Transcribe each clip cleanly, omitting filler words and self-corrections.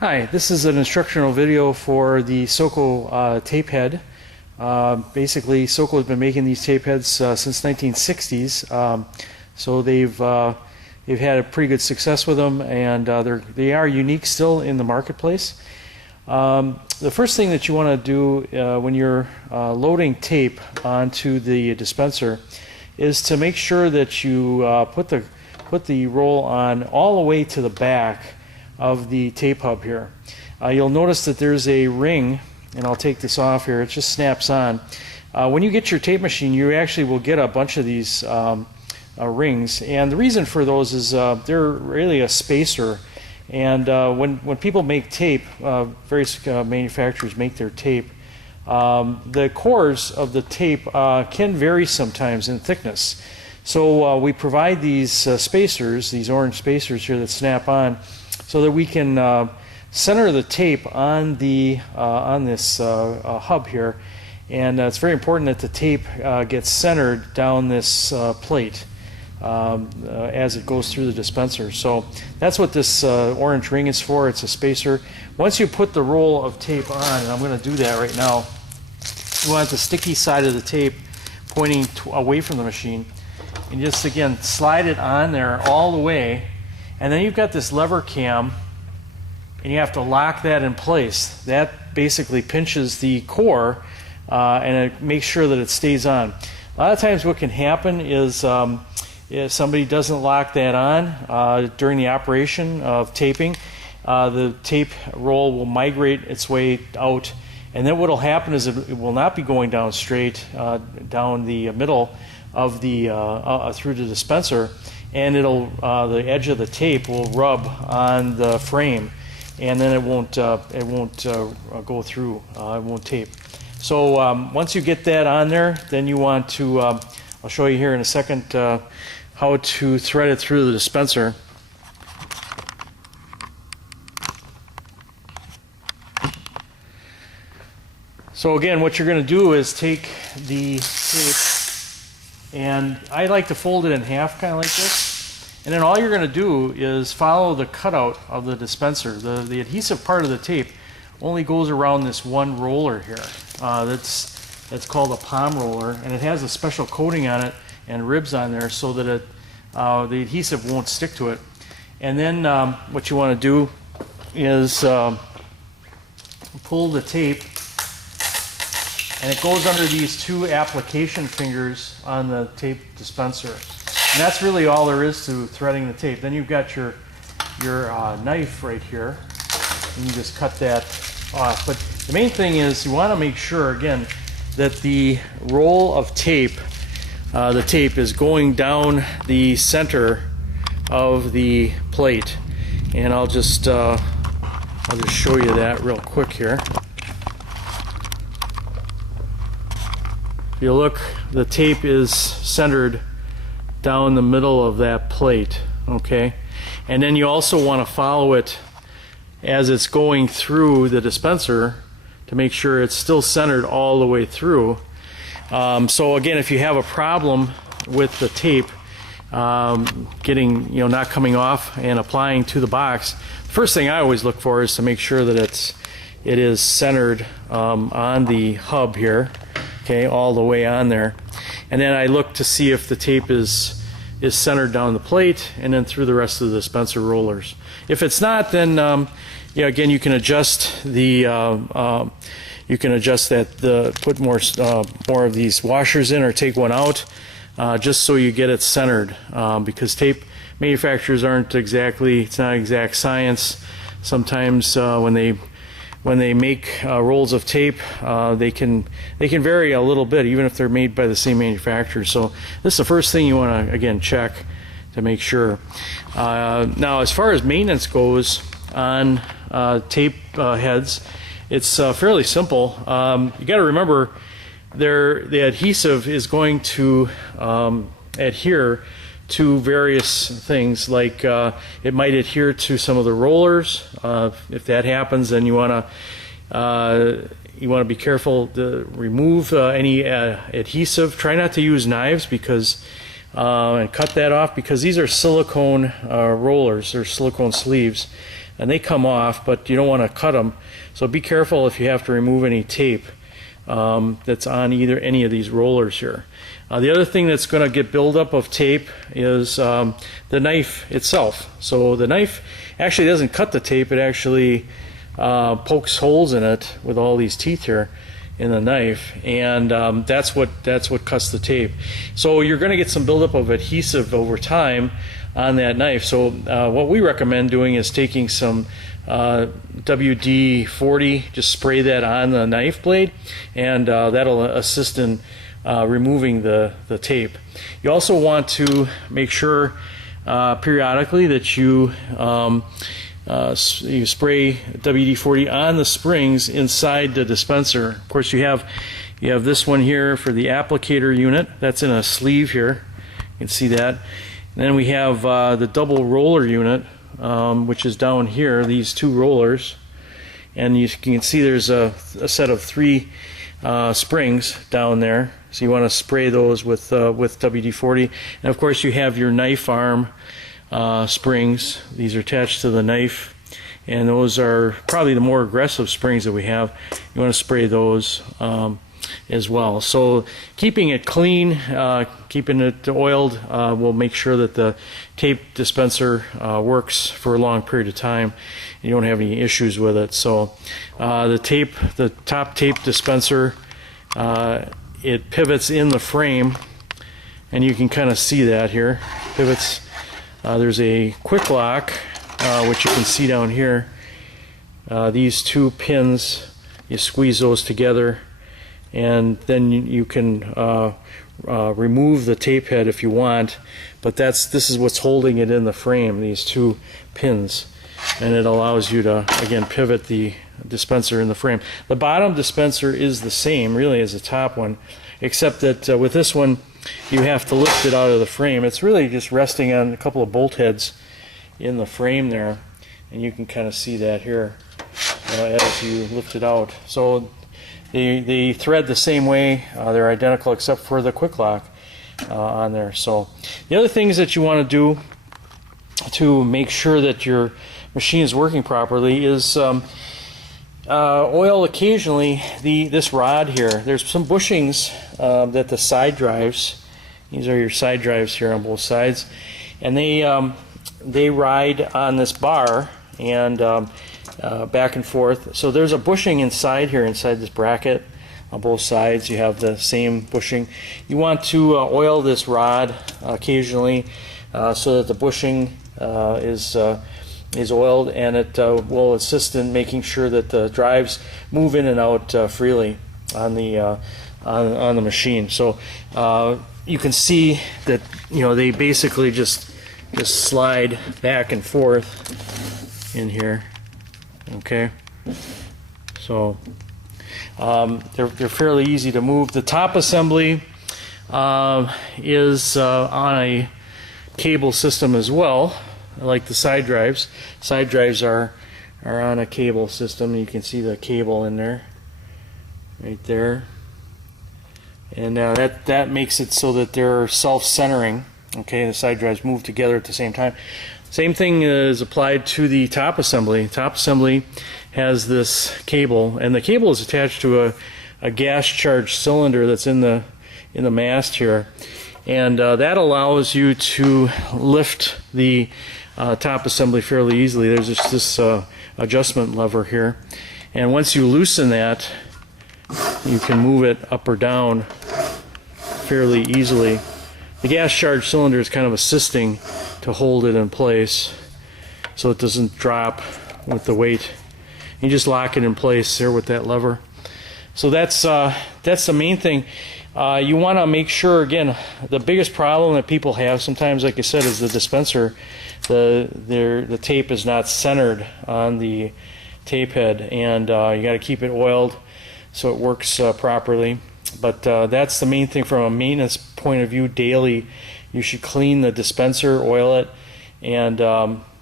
Hi, this is an instructional video for the SOCO tape head. Basically, SOCO has been making these tape heads since 1960s, so they've had a pretty good success with them, and they are unique still in the marketplace. The first thing that you want to do when you're loading tape onto the dispenser is to make sure that you put the roll on all the way to the back of the tape hub here. You'll notice that there's a ring, and I'll take this off here. It just snaps on. When you get your tape machine, you actually will get a bunch of these rings, and the reason for those is they're really a spacer. And when people make tape, various manufacturers make their tape, the cores of the tape can vary sometimes in thickness. So we provide these spacers, these orange spacers here that snap on, so that we can center the tape on this hub here, and it's very important that the tape gets centered down this plate as it goes through the dispenser. So that's what this orange ring is for. It's a spacer. Once you put the roll of tape on, and I'm going to do that right now, you want the sticky side of the tape pointing away from the machine, and just again slide it on there all the way. And then you've got this lever cam, and you have to lock that in place. That basically pinches the core, and it makes sure that it stays on. A lot of times what can happen is if somebody doesn't lock that on during the operation of taping, the tape roll will migrate its way out, and then what will happen is it will not be going down straight down the middle of the through the dispenser, and the edge of the tape will rub on the frame, and then it won't go through. It won't tape. So once you get that on there, then you want to I'll show you here in a second how to thread it through the dispenser. So again, what you're going to do is take the tape, and I like to fold it in half, kind of like this. And then all you're going to do is follow the cutout of the dispenser. The adhesive part of the tape only goes around this one roller here. That's called a palm roller, and it has a special coating on it and ribs on there so that the adhesive won't stick to it. And then what you want to do is pull the tape, and it goes under these two application fingers on the tape dispenser. And that's really all there is to threading the tape. Then you've got your knife right here, and you just cut that off. But the main thing is you want to make sure, again, that the roll of tape, the tape is going down the center of the plate. And I'll just show you that real quick here. If you look, the tape is centered down the middle of that plate, okay? And then you also want to follow it as it's going through the dispenser to make sure it's still centered all the way through. So again, if you have a problem with the tape getting, not coming off and applying to the box, the first thing I always look for is to make sure that it is centered on the hub here, okay, all the way on there. And then I look to see if the tape is centered down the plate and then through the rest of the dispenser rollers. If it's not, then again, you can adjust that, put more of these washers in, or take one out, just so you get it centered, because tape manufacturers aren't exactly, it's not exact science. Sometimes when they make rolls of tape, they can vary a little bit, even if they're made by the same manufacturer. So this is the first thing you want to, again, check to make sure. Now, as far as maintenance goes on tape heads, it's fairly simple. You got to remember, the adhesive is going to adhere to various things, like it might adhere to some of the rollers. If that happens, then you want to be careful to remove any adhesive. Try not to use knives and cut that off, because these are silicone rollers or silicone sleeves. and they come off, but you don't want to cut them. So be careful if you have to remove any tape that's on any of these rollers here. The other thing that's going to get buildup of tape is the knife itself. So the knife actually doesn't cut the tape, it actually pokes holes in it with all these teeth here in the knife, and that's what cuts the tape. So you're going to get some buildup of adhesive over time on that knife. So what we recommend doing is taking some WD-40, just spray that on the knife blade, and that'll assist in removing the tape. You also want to make sure periodically that you spray WD-40 on the springs inside the dispenser. Of course, you have this one here for the applicator unit. That's in a sleeve here. You can see that. And then we have the double roller unit, which is down here, these two rollers. And you can see there's a set of 3 springs down there. So you want to spray those with WD-40. And of course, you have your knife arm springs. These are attached to the knife, and those are probably the more aggressive springs that we have. You want to spray those as well. So keeping it clean, keeping it oiled will make sure that the tape dispenser works for a long period of time. You don't have any issues with it. So the top tape dispenser, it pivots in the frame, and you can kind of see that here. Pivots. There's a quick lock, which you can see down here. These 2 pins, you squeeze those together, and then you can remove the tape head if you want, but this is what's holding it in the frame, these 2 pins, and it allows you to, again, pivot the dispenser in the frame. The bottom dispenser is the same really as the top one, except that with this one you have to lift it out of the frame. It's really just resting on a couple of bolt heads in the frame there, and you can kind of see that here as you lift it out. So they thread the same way. They're identical except for the quick lock on there. So the other things that you want to do to make sure that your machine is working properly is oil occasionally this rod here. There's some bushings that the side drives, these are your side drives here on both sides, and they ride on this bar and back and forth. So there's a bushing inside here, inside this bracket on both sides. You have the same bushing. You want to oil this rod occasionally so that the bushing is oiled, and it will assist in making sure that the drives move in and out freely on the machine. So you can see that they basically just slide back and forth in here. Okay, so they're fairly easy to move. The top assembly is on a cable system as well, like the side drives. Side drives are on a cable system. You can see the cable in there, right there, and that makes it so that they're self-centering. Okay, the side drives move together at the same time. Same thing is applied to the top assembly. Top assembly has this cable, and the cable is attached to a gas charged cylinder that's in the mast here, and that allows you to lift the top assembly fairly easily. There's just this adjustment lever here, and once you loosen that, you can move it up or down fairly easily. The gas charged cylinder is kind of assisting to hold it in place so it doesn't drop with the weight. You just lock it in place there with that lever. So that's the main thing. You want to make sure, again, the biggest problem that people have sometimes, like I said, is the dispenser. The tape is not centered on the tape head, and you got to keep it oiled so it works properly. But that's the main thing from a maintenance point of view. Daily, you should clean the dispenser, oil it, and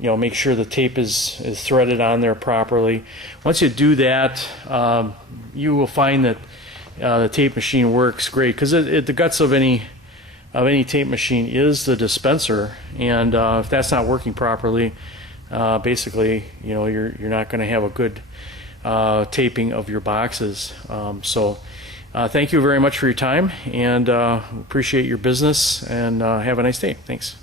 make sure the tape is threaded on there properly. Once you do that, you will find that the tape machine works great, because the guts of any tape machine is the dispenser, and if that's not working properly, basically, you're not going to have a good taping of your boxes. Thank you very much for your time, and appreciate your business, and have a nice day. Thanks.